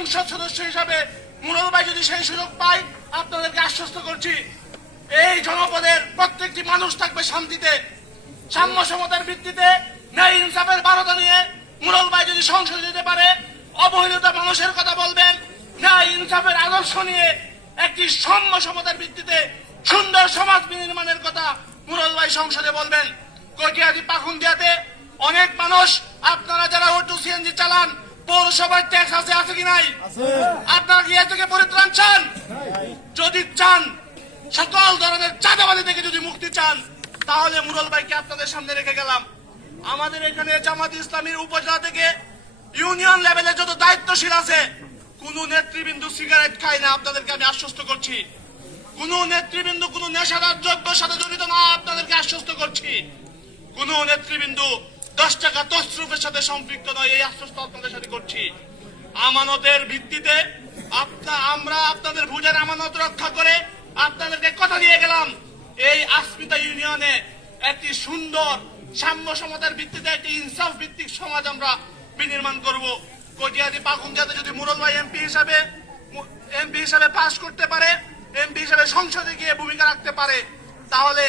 সংসদ সদস্য হিসাবে মুরল ভাই যদি সেই সুযোগ পায়, আপনাদেরকে আশ্বস্ত করছি এই জনপদের প্রত্যেকটি মানুষ থাকবে শান্তিতে, সাম্য সমতার ভিত্তিতে, ন্যায় ইনসাফের বারতা নিয়ে। মুরল ভাই যদি সংসদে যেতে পারে, অবহেলিত মানুষের কথা বলবেন, ন্যায় ইনসাফের আদর্শ নিয়ে একটি সাম্য সমতার ভিত্তিতে সুন্দর সমাজ বিনির্মাণের কথা মুরল ভাই সংসদে বলবেন। কটিয়াদি পাখুন্দিয়াতে অনেক মানুষ, আপনারা যারা অটো সিএনজি চালান, পৌরসভার ট্যাক্স আছে কি নাই? আপনারা কি এ থেকে পরিত্রাণ চান? যদি চান, সকল ধরনের চাঁদাবাজি থেকে যদি মুক্তি চান, তাহলে মুরল ভাইকে আপনাদের সামনে রেখে গেলাম। আমাদের এখানে জামাত ইসলামীর উপজেলা থেকে ইউনিয়ন লেভেলে যত দায়িত্বশীল আছে, কোন নেতৃবৃন্দ সিগারেট খায় না, আপনাদেরকে আমি আশ্বস্ত করছি। কোন নেতৃবৃন্দ কোন নেশাদার দ্রব্যের সাথে জড়িত না, আপনাদেরকে আশ্বস্ত করছি। কোন নেতৃবৃন্দ 10 টাকা তসরুফের সাথে সম্পৃক্ত নয়, এই আশ্বস্ত আপনাদের সাথে করছি। আমানতের ভিত্তিতে আমরা আপনাদের ভুজের আমানত রক্ষা করে আপনাদেরকে কথা দিয়ে গেলাম, এই আসমিতা ইউনিয়নে একটি সুন্দর সাম্য সমতার ভিত্তিতে একটি ইনসাফ ভিত্তিক সমাজ আমরা বিনির্মাণ করব। কটিয়াদি পাখুন্দিয়াতে যদি মুরল ভাই এমপি হিসাবে পাশ করতে পারে, এমপি হিসাবে সংসদে গিয়ে ভূমিকা রাখতে পারে, তাহলে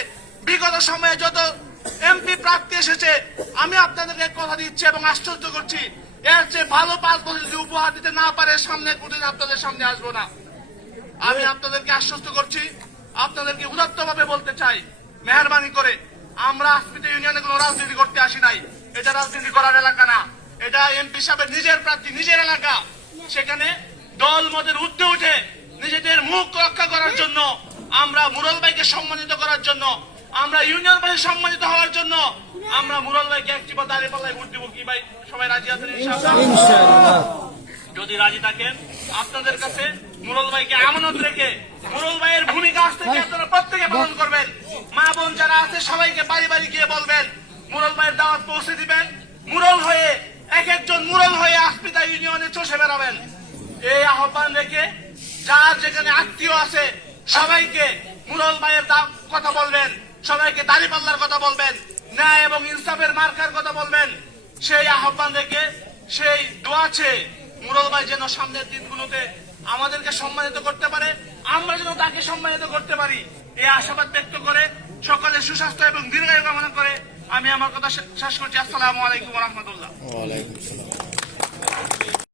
বিগত সময়ে যত এমপি প্রার্থী এসেছে, আমি আপনাদেরকে কথা দিচ্ছি এবং আশ্চর্য করছি, এর চেয়ে ভালো 5 বছর যদি উপহার দিতে না পারে, সামনে কোনদিন আপনাদের সামনে আসবো না। আমি আপনাদেরকে আশ্বস্ত করছি, আপনাদেরকে উদাত্তভাবে বলতে চাই, মেহরবানি করে, আমরা আসমিতা ইউনিয়নে কোনো রাজনীতি করতে আসি নাই। এটা রাজনীতি করার এলাকা না, এটা এমপি সাহেবের নিজের প্রার্থী, নিজের এলাকা। সেখানে দল মতের ঊর্ধ্বে উঠে নিজেদের মুখ রক্ষা করার জন্য, আমরা মুরল ভাইকে সম্মানিত করার জন্য, আমরা ইউনিয়ন ভাই সম্মানিত হওয়ার জন্য আমরা মুরল ভাইকে একটি বা দাঁড়িয়ে পাল্লায় ভোট দিব। কি ভাই সবাই রাজি আছেন? ইনশাআল্লাহ। যদি রাজি থাকেন, আপনাদের কাছে মুরল ভাইকে আমানত রেখে মুরল ভাইয়ের ভূমিকা আজ থেকে আপনারা প্রত্যেকে পালন করবেন। মা বোন যারা আছে সবাইকে বাড়ি বাড়ি গিয়ে বলবেন, মুরল ভাইয়ের দাওয়াত পৌঁছে দিবেন। মুরল হয়ে একজন মুরল হয়ে আসমিতা ইউনিয়নে চষে বেড়াবেন। এই আহ্বান রেখে যার যেখানে আত্মীয় আছে সবাইকে মুরল ভাইয়ের কথা বলবেন, সবাইকে দাঁড়িপাল্লার কথা বলবেন, ন্যায় এবং ইনসাফের মার্কার কথা বলবেন। সেই আহ্বান রেখে, সেই দোয়া চেয়ে মুরল ভাই যেন সামনের দিনগুলোতে আমাদেরকে সম্মানিত করতে পারে, আমরা যেন তাকে সম্মানিত করতে পারি, এই আশাবাদ ব্যক্ত করে সকলের সুস্বাস্থ্য এবং দীর্ঘায়ু কামনা করে আমি আমার কথা শেষ করছি। আসসালামু আলাইকুম ওয়া রাহমাতুল্লাহ।